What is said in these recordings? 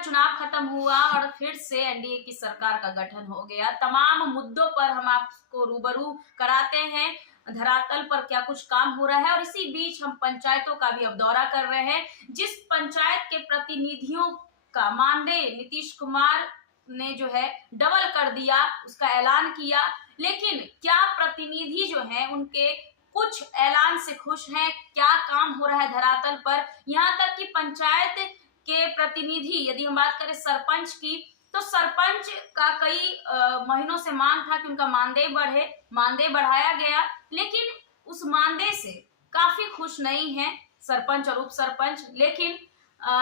चुनाव खत्म हुआ और फिर से एनडीए की सरकार का गठन हो गया। तमाम मुद्दों पर हम आपको रूबरू कराते हैं, धरातल पर क्या कुछ काम हो रहा है। और इसी बीच हम पंचायतों का भी अब दौरा कर रहे हैं। जिस पंचायत के प्रतिनिधियों का मानदेय नीतीश कुमार ने जो है डबल कर दिया, उसका ऐलान किया, लेकिन क्या प्रतिनिधि जो हैं उनके कुछ ऐलान से खुश हैं? क्या काम हो रहा है धरातल पर? यहाँ तक कि पंचायत के प्रतिनिधि, यदि हम बात करें सरपंच की, तो सरपंच का कई महीनों से मांग था कि उनका मानदेय बढ़े, मानदेय बढ़ाया गया, लेकिन उस मानदेय से काफी खुश नहीं है सरपंच और उप सरपंच। लेकिन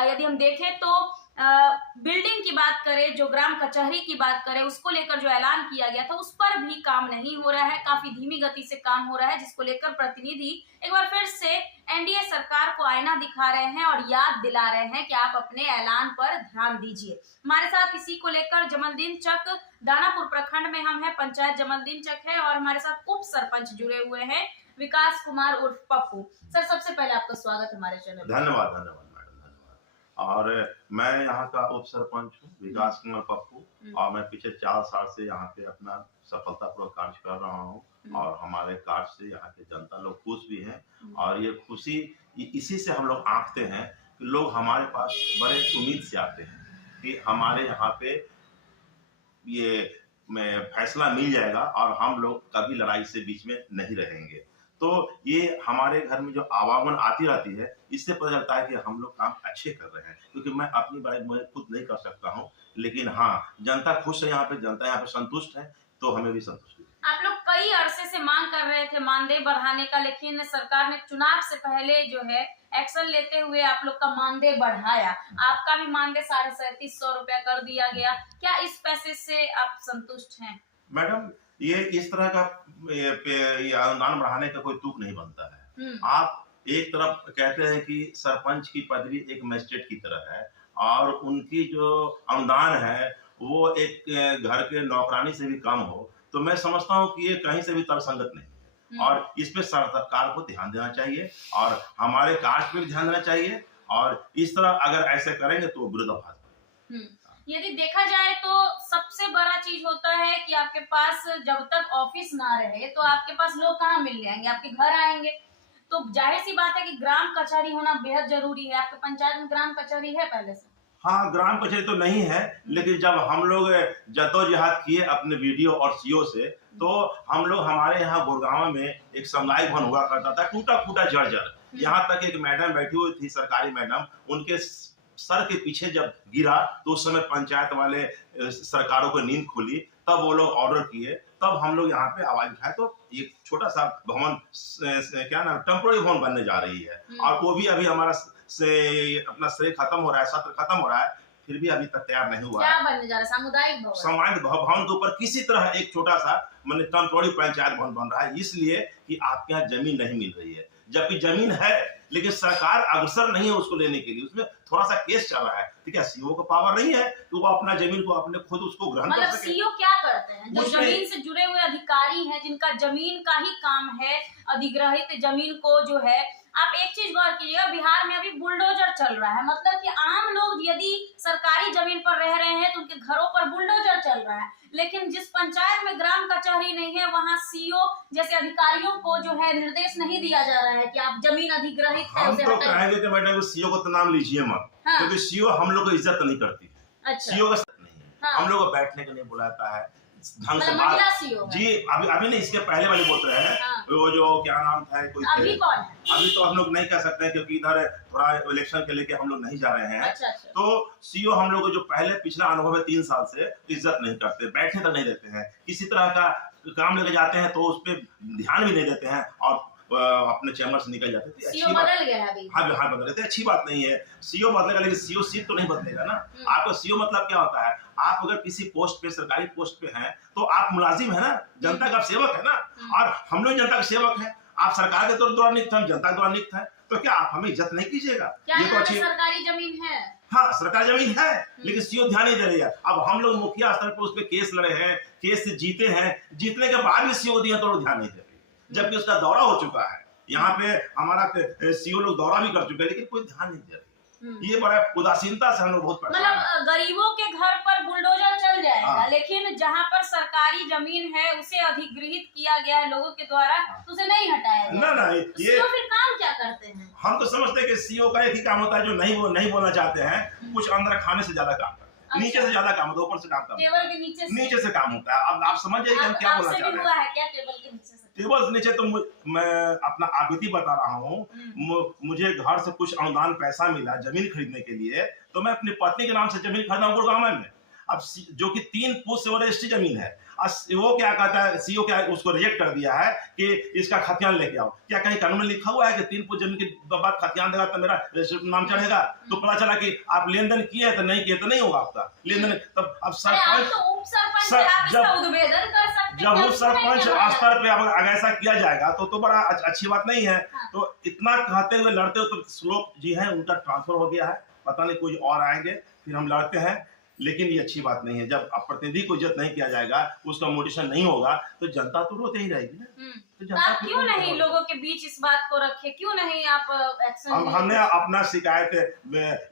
यदि हम देखें तो बिल्डिंग की बात करें, जो ग्राम कचहरी की बात करें, उसको लेकर जो ऐलान किया गया था उस पर भी काम नहीं हो रहा है, काफी धीमी गति से काम हो रहा है, जिसको लेकर प्रतिनिधि एक बार फिर से एनडीए सरकार को आईना दिखा रहे हैं और याद दिला रहे हैं कि आप अपने ऐलान पर ध्यान दीजिए। हमारे साथ इसी को लेकर जमलदीन चक दानापुर प्रखंड में हम हैं, पंचायत जमलदीन चक है, और हमारे साथ उप सरपंच जुड़े हुए हैं विकास कुमार उर्फ पप्पू। सर, सबसे पहले आपका स्वागत हमारे चैनल में। धन्यवाद मैडम, धन्यवाद। और मैं यहाँ का उप सरपंच हूँ, विकास कुमार पप्पू, और मैं पिछले 4 साल से यहाँ पे अपना सफलतापूर्वक कार्य कर रहा हूँ, और हमारे कार्य से यहाँ के जनता लोग खुश भी हैं। और ये खुशी इसी से हम लोग आंकते हैं कि लोग हमारे पास बड़े उम्मीद से आते हैं कि हमारे यहाँ पे ये फैसला मिल जाएगा और हम लोग कभी लड़ाई से बीच में नहीं रहेंगे। तो ये हमारे घर में जो आवागमन आती रहती है, इससे पता चलता है कि हम लोग काम अच्छे कर रहे हैं। क्योंकि मैं अपनी बात मैं खुद नहीं कर सकता हूँ, लेकिन हाँ, जनता खुश है, यहाँ पे जनता यहाँ पे संतुष्ट है, तो हमें भी संतुष्ट है। आप लोग कई अरसे से मांग कर रहे थे मानदेय बढ़ाने का, लेकिन सरकार ने चुनाव से पहले जो है एक्शन लेते हुए आप लोग का मानदेय बढ़ाया। आपका भी मानदेय 3750 रुपया कर दिया गया। क्या इस पैसे से आप संतुष्ट हैं? मैडम, ये इस तरह का ये अनुदान बढ़ाने का कोई तुक नहीं बनता है। आप एक तरफ कहते हैं कि सरपंच की पदवी एक मजिस्ट्रेट की तरह है, और उनकी जो अनुदान है वो एक घर के नौकरानी से भी कम हो, तो मैं समझता हूँ कि ये कहीं से भी तर्कसंगत नहीं है। और इस पे सरकार को ध्यान देना चाहिए, और हमारे कास्ट पे भी ध्यान देना चाहिए, और इस तरह अगर ऐसे करेंगे तो विरोधाभास। यदि देखा जाए तो सबसे बड़ा चीज होता है कि आपके पास जब तक ऑफिस ना रहे तो आपके पास लोग कहाँ मिल जाएंगे, आपके घर आएंगे। तो जाहिर सी बात है कि ग्राम कचहरी होना बेहद जरूरी है। आपके पंचायत में ग्राम कचहरी है पहले से? हाँ, ग्राम कचहरी तो नहीं है, लेकिन जब हम लोग जद्दोजहद किए अपने वीडियो और सीओ से, तो हम लोग हमारे यहाँ गुड़गांव में एक सामुदायिक भवन हुआ करता था, टूटा फूटा जर्जर। यहाँ तक एक मैडम बैठी हुई थी, सरकारी मैडम, उनके सर के पीछे जब गिरा तो उस समय पंचायत वाले सरकारों को नींद खुली, तब वो लोग ऑर्डर किए, तब हम लोग यहाँ पे आवाज उठाए, तो एक छोटा सा भवन, क्या नाम, टेम्पोररी भवन बनने जा रही है। और वो भी अभी हमारा अपना श्रेय खत्म हो रहा है, सत्र खत्म हो रहा है, फिर भी अभी तक तैयार नहीं हुआ। क्या बनने जा रहा है? सामुदायिक भवन। सामुदायिक भवन के ऊपर किसी तरह एक छोटा सा मतलब टेम्पोररी पंचायत भवन बन रहा है, इसलिए कि आपके यहाँ जमीन नहीं मिल रही है। जबकि जमीन है, लेकिन सरकार अग्रसर नहीं है उसको लेने के लिए। उसमें थोड़ा सा केस चल रहा है। ठीक है, सीओ को पावर नहीं है कि वो अपना जमीन को अपने खुद उसको ग्रहण कर सके। सीओ क्या करते हैं? जो जमीन से जुड़े हुए अधिकारी हैं, जिनका जमीन का ही काम है अधिग्रहित जमीन को जो है। आप एक चीज गौर कीजिएगा, बिहार में अभी बुलडोजर चल रहा है, मतलब कि आम लोग यदि सरकारी जमीन पर रह रहे हैं तो उनके घरों पर बुलडोजर चल रहा है। लेकिन जिस पंचायत में ग्राम कचहरी नहीं है, वहाँ सीओ जैसे अधिकारियों को जो है निर्देश नहीं दिया जा रहा है कि आप जमीन अधिग्रहित है हम तो कहेंगे कि मैडम सीओ को तो नाम लीजिए मत, क्योंकि सीओ हम लोग को इज्जत नहीं करती है। अच्छा। सीओ का नहीं है, हम लोग को बैठने के लिए बुलाता है, ढंग से बात जी। अभी नहीं, इसके पहले वाले बोल रहे हैं। वो जो क्या नाम था, कोई अभी कौन है? अभी तो हम लोग नहीं कह सकते हैं, क्योंकि इधर थोड़ा इलेक्शन के लेके हम लोग नहीं जा रहे हैं। अच्छा। तो सीओ हम लोग को जो पहले पिछला अनुभव है 3 साल से, इज्जत नहीं करते, बैठने तक नहीं देते हैं, किसी तरह का काम लेके जाते हैं तो उस पर ध्यान भी नहीं देते हैं, और अपने चैम्बर से निकल जाते थे। सीओ बदल गया है अभी। हाँ, बदल गए, अच्छी बात नहीं है। सीओ बदलेगा, लेकिन सीओ सीट तो नहीं बदलेगा ना। आपका सीओ मतलब क्या होता है? आप अगर किसी पोस्ट पे, सरकारी पोस्ट पे हैं, तो आप मुलाजिम है ना, जनता का सेवक है ना। और हम लोग जनता के सेवक हैं। आप सरकार के द्वारा नियुक्त हैं, जनता के द्वारा नियुक्त हैं, तो क्या आप हमें इज्जत नहीं कीजिएगा? ये तो अच्छी सरकारी जमीन है। हाँ, सरकारी जमीन है, लेकिन सीओ ध्यान नहीं दे रही है। अब हम लोग मुखिया स्तर पर उस पर केस लड़े हैं, केस से जीते हैं, जीतने के बाद भी सीओ दिया तो ध्यान नहीं दे रही, जबकि उसका दौरा हो चुका है। यहाँ पे हमारा सीओ लोग दौरा भी कर चुके हैं, लेकिन कोई ध्यान नहीं दे रही। ये बड़ा उदासीनता से हम लोग बहुत परेशान हैं। मतलब गरीबों के घर पर बुलडोजर चल जाएगा, हाँ। लेकिन जहाँ पर सरकारी जमीन है उसे अधिग्रहित किया गया है लोगों के द्वारा, तो उसे नहीं हटाया ना गया। ना तो ये फिर काम क्या करते हैं? हम तो समझते हैं कि सीईओ का एक ही काम होता है, जो नहीं बोलना चाहते हैं, कुछ अंदर खाने से ज्यादा काम करते हैं, नीचे से ज्यादा काम होता है, ऊपर से काम करते हैं, टेबल के नीचे से काम होता है। अब आप समझ जाइए कि हम क्या बोलना आपसे चाह भी रहे हुआ हैं। है क्या टेबल के नीचे से? टेबल से नीचे तो मैं अपना आपबीती बता रहा हूँ। मुझे घर से कुछ अनुदान पैसा मिला जमीन खरीदने के लिए, तो मैं अपनी पत्नी के नाम से जमीन खरीदा गुड़गांव में। अब जो कि 3 फुट से रजिस्ट्री जमीन है, वो क्या कहता है, सीईओ क्या उसको रिजेक्ट कर दिया है कि इसका खतियान लेके आओ। क्या कहीं कानून में लिखा हुआ है कि 3 फुट जमीन के बाद खतियान देगा तो मेरा नाम चढ़ेगा? तो पता चला कि आप लेन देन किए तो नहीं किए तो नहीं होगा आपका लेन देन। तब अब सरपंच तो उप सरपंच आप इसका उद्भेदन कर सकते हैं। जब उप सरपंच स्तर पे अगर ऐसा किया जाएगा तो बड़ा अच्छी बात नहीं है। हाँ। तो इतना कहते हुए लड़ते हुए तो श्लोक जी है उनका ट्रांसफर हो गया है, पता नहीं कोई और आएंगे फिर हम लड़ते हैं, लेकिन ये अच्छी बात नहीं है। जब प्रतिनिधि को इज्जत नहीं किया जाएगा, उसका मोटिवेशन नहीं होगा, तो जनता तो रोते ही रहेगी ना। तो आप क्यों नहीं लोगों के बीच इस बात को रखे, क्यों नहीं आप एक्शन? हमने अपना शिकायत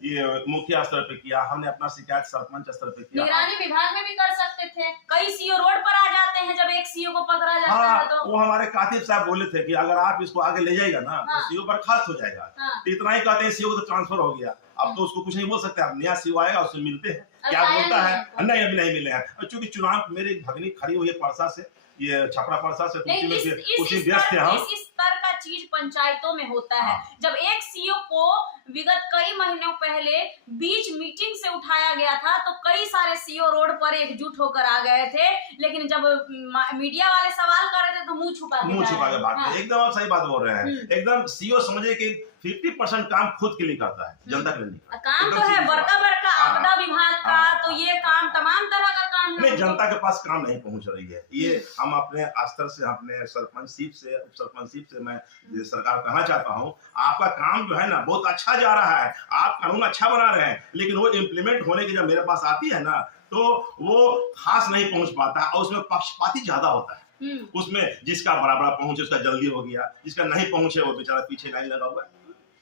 ये मुखिया स्तर पे किया, हमने अपना शिकायत सरपंच स्तर पे किया। निगरानी विभाग में भी कर सकते थे। कई सीईओ रोड पर आ जाते हैं जब एक सीईओ को पकड़ा जाता है तो। वो हमारे कातिब साहब बोले थे कि अगर आप इसको आगे ले जाएगा ना तो सीईओ बर्खास्त हो जाएगा। तो इतना ही कहते हैं, सीईओ को तो ट्रांसफर हो गया, अब तो उसको कुछ नहीं बोल सकते। अब नया सीईओ आएगा, उससे मिलते हैं, क्या बोलता है। नहीं अभी नहीं मिले हैं, चूंकि चुनाव मेरी भगनी खड़ी हुई है परसा से, ये छपरा परसा से, उसी व्यस्त है हम। इस स्तर का चीज पंचायतों में होता है। जब एक सीईओ को विगत कई महीनों पहले बीच मीटिंग से उठाया गया था तो कई सारे सीईओ रोड पर एकजुट होकर आ गए थे, लेकिन जब मीडिया वाले सवाल कर रहे थे तो मुंह छुपा के बात। एकदम आप सही बात बोल रहे हैं। एकदम सीईओ समझे कि 50% काम खुद के लिए करता है, जनता के लिए नहीं। काम तो है बड़का आपदा विभाग का, तो ये काम तमाम तरह का काम नहीं, जनता के पास काम नहीं पहुंच रही है। ये हम अपने स्तर से, अपने सरपंचशिप से, उप सरपंचशिप से मैं सरकार कहना चाहता हूं, आपका काम जो है ना बहुत अच्छा जा रहा है, आप कानून अच्छा बना रहे हैं, लेकिन वो इम्प्लीमेंट होने की जब मेरे पास आती है ना तो वो खास नहीं पहुंच पाता और उसमें पक्षपाती ज्यादा होता है। उसमें जिसका बड़ा पहुंचे उसका जल्दी हो गया, जिसका नहीं पहुंचे वो बेचारा पीछे लाइन लगा हुआ है।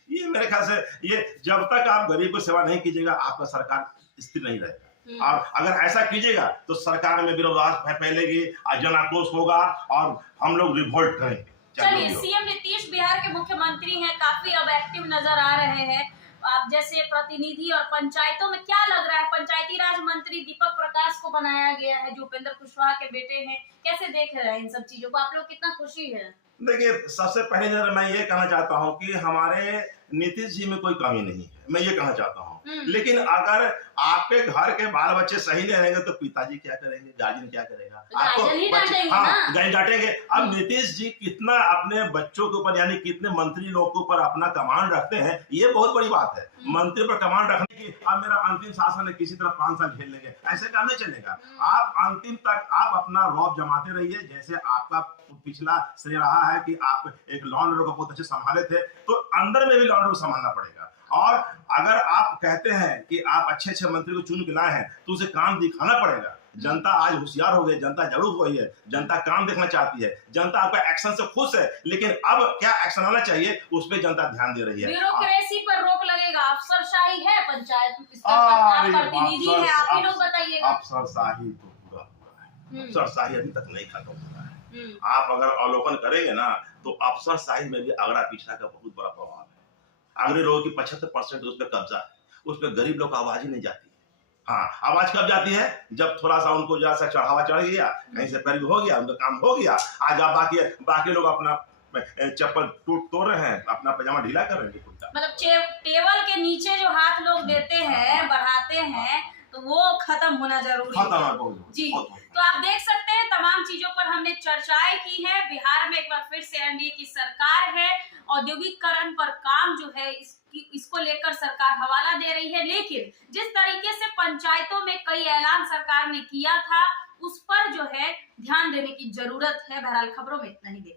ये मेरे ख्याल से ये जब तक आप गरीब को सेवा नहीं कीजिएगा आपका सरकार स्थिर नहीं रहेगा। और अगर ऐसा कीजिएगा तो सरकार में विरोधाभास फैलेगी, जन आक्रोश होगा और हम लोग रिवोल्ट करेंगे। चलिए, सीएम नीतीश बिहार के मुख्यमंत्री हैं, काफी अब एक्टिव नजर आ रहे हैं। आप जैसे प्रतिनिधि और पंचायतों में क्या लग रहा है, पंचायती राज मंत्री दीपक प्रकाश को बनाया गया है जो उपेंद्र कुशवाहा के बेटे हैं, कैसे देख रहे हैं इन सब चीजों को, आप लोग कितना खुशी है? देखिए, सबसे पहले नजर मैं ये कहना चाहता हूँ कि हमारे नीतीश जी में कोई कमी नहीं है, मैं ये कहना चाहता हूँ। लेकिन अगर आपके घर के बाल बच्चे सही नहीं रहेंगे तो पिताजी क्या करेंगे, गार्जियन क्या करेगा? आपको गार्जियन डांटेंगे। अब नीतीश जी कितना अपने बच्चों के ऊपर यानी कितने मंत्री लोग के ऊपर अपना कमांड रखते हैं, ये बहुत बड़ी बात है। मंत्री पर कमांड रखने की, अब मेरा अंतिम शासन है किसी तरह 5 साल झेल लेंगे, ऐसे काम नहीं चलेगा। आप अंतिम तक आप अपना रौब जमाते रहिए, जैसे आपका पिछला श्रेय रहा है कि आप एक लॉ एंड ऑर्डर को बहुत अच्छे संभाले थे, तो अंदर में भी लॉ एंड ऑर्डर संभालना पड़ेगा। और अगर आप कहते हैं कि आप अच्छे मंत्री को चुन के लाए हैं तो उसे काम दिखाना पड़ेगा। जनता आज होशियार हो गई, जनता जागरूक हुई है, जनता काम देखना चाहती है, जनता आपका एक्शन से खुश है, लेकिन अब क्या एक्शन आना चाहिए उस पर जनता ध्यान दे रही है। ब्यूरोक्रेसी पर रोक लगेगा, अफसरशाही है पंचायत प्रतिनिधि है, आप ही लोग बताइएगा। अफसरशाही तो पूरा हुआ है, अफसरशाही अभी तक नहीं खत्म हुआ है। आप अगर अवलोकन करेंगे ना तो अफसरशाही में भी अगड़ा पिछड़ा का बहुत बड़ा प्रभाव है। अगले लोगों की 75% उस पर कब्जा है, उस पर गरीब लोग का आवाज ही नहीं जाती है। हाँ, आवाज कब जाती है? जब थोड़ा सा उनको जैसा चढ़ावा चढ़ गया, कहीं से पैर हो गया, उनका काम हो गया, आज आप बाकी लोग अपना चप्पल तोड़ रहे हैं, अपना पजामा ढीला कर रहे हैं। मतलब टेबल के नीचे जो हाथ लोग देते हैं, बढ़ाते हैं, तो वो खत्म होना जरूरी है जी। तो आप देख सकते हैं तमाम चीजों पर हमने चर्चाएं की है। बिहार में एक बार फिर से एनडीए की सरकार है, औद्योगिकरण पर काम जो है इसको लेकर सरकार हवाला दे रही है, लेकिन जिस तरीके से पंचायतों में कई ऐलान सरकार ने किया था उस पर जो है ध्यान देने की जरूरत है। बहरहाल खबरों में इतना ही।